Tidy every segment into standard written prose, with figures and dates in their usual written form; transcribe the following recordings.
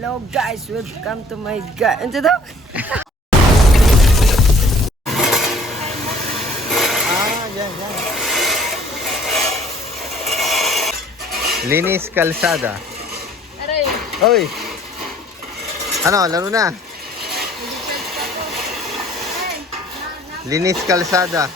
Hello guys, welcome to my Ano to? Yan. Linis kalsada. Aray. Oy. Ano, laro na? Linis kalsada.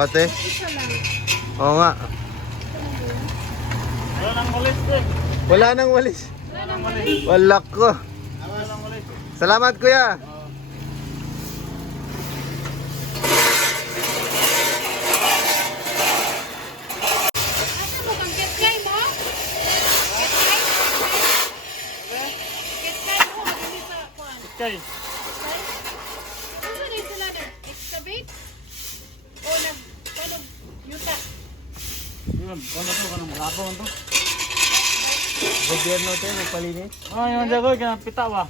Ate? Oo nga. Wala nang walis eh. Wala nang walis. Wala ko. Wala nang walis. Salamat kuya. Asa mo kang ketkay mo? Ketkay? Ketkay mo? Hindi sa kuwan. Okay. Ketkay? Ano na yung sila excavate? O paano yuta? Yun, ano to? Kanang malapong to? Gobyerno tayo, nagpalinis. Ah, yung jagoy, kanang pitawa.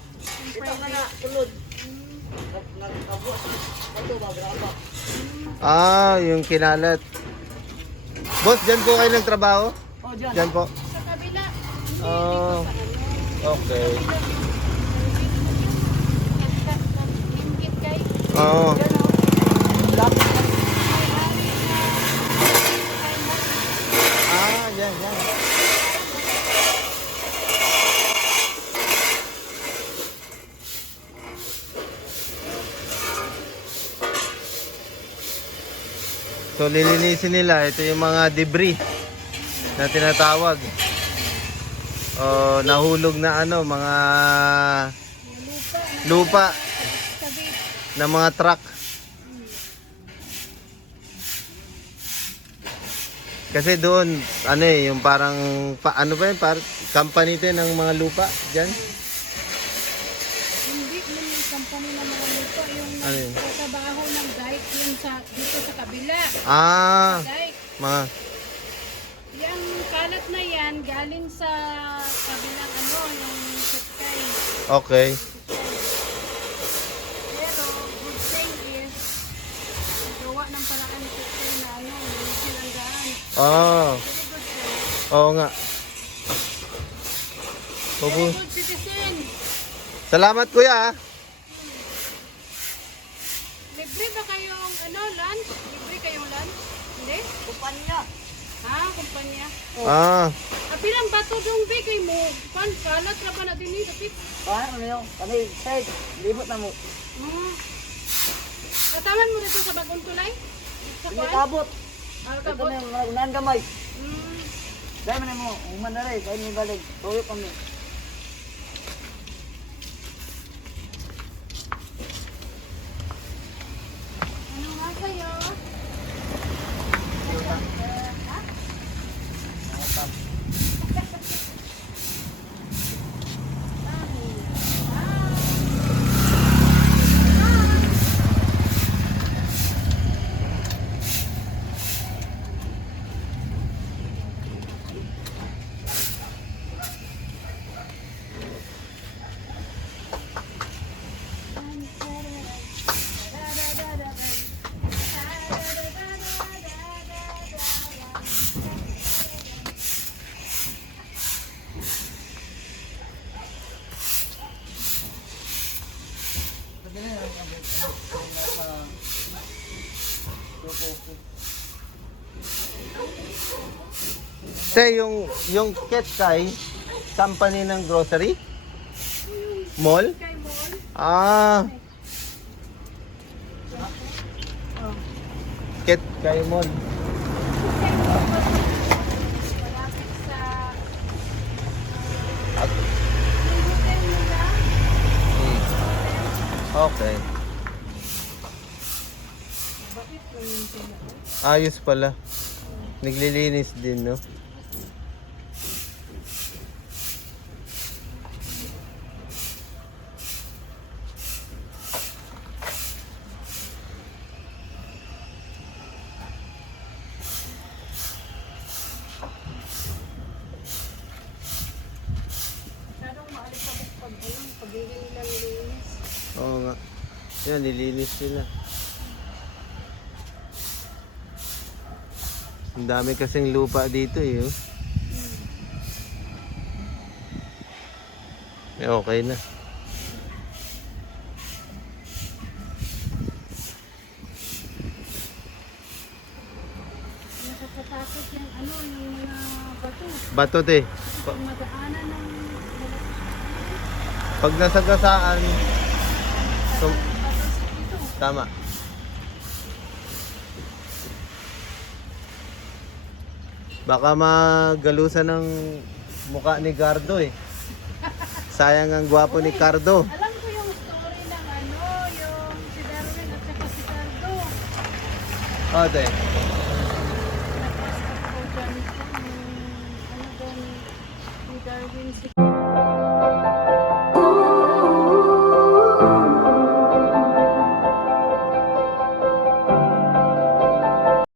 Yung kinalat. Boss, dyan po kayo nagtrabaho? Oh, dyan. Dyan po. Sa kabila. Hindi Oh, dito sa ano. okay. Yung ketkay? Oo. Yan. So lilinisin nila, ito yung mga debris na tinatawag. Nahulog na mga lupa ng mga truck. Kasi doon, yung parang, ano ba yun, parang company din ng mga lupa dyan. Hindi man yung company ng mga lupa, yung Ano yun? trabaho ng dike yun dito sa kabila. Dike. Mga, Yung kalat na yan, galing sa kabilang yung ketkay. okay. Pero, good thing is, gawa ng paraan ni ketkay na yung sinanggaan. Oh, Very good thing. oo nga. Very good citizen. Salamat kuya ah. Libre ba kayong lunch? Libre kayong lunch? Hindi? Kumpanya. Kumpanya. Pilang bato dong bigay mo. Kalat na pa na din dito. Paano yun? Kami, side, libot na mo. Katawan mo dito sa bagong tulay? Sa Hindi kuwan? kabot. Ito Kabot? na yung unahan gamay. Mm. Dahil mo na mo, umandaray, dahil may balig. Tuyo kami. Ano nga sa'yo? Te, yung Ketkay, company ng grocery? Mall? Kay Mall. Ah, Oh. Kit Kaimon. Malapit sa At- yung hotel nila. Hmm. Okay. Bakit ganun sila? Ayos pala. Naglilinis din, no? Masyadong maalikabok pag ayun, pag hindi nila nilinis. Oo nga. Yan, nilinis nila. Ang dami kasing lupa dito eh. Oh. Eh, okay na. Nakakatakot yung ano, yung mga bato. Bato te. Yung madaanan ng Pag nasagasaan, so, bato dito. tama. Baka magalusan ng mukha ni Cardo eh. Sayang ang gwapo ni Cardo. Alam ko yung story ng ano, yung si Darwin at saka si Cardo. O, te. Nag-ask ako dyan ito, yung ano doon, si Darwin si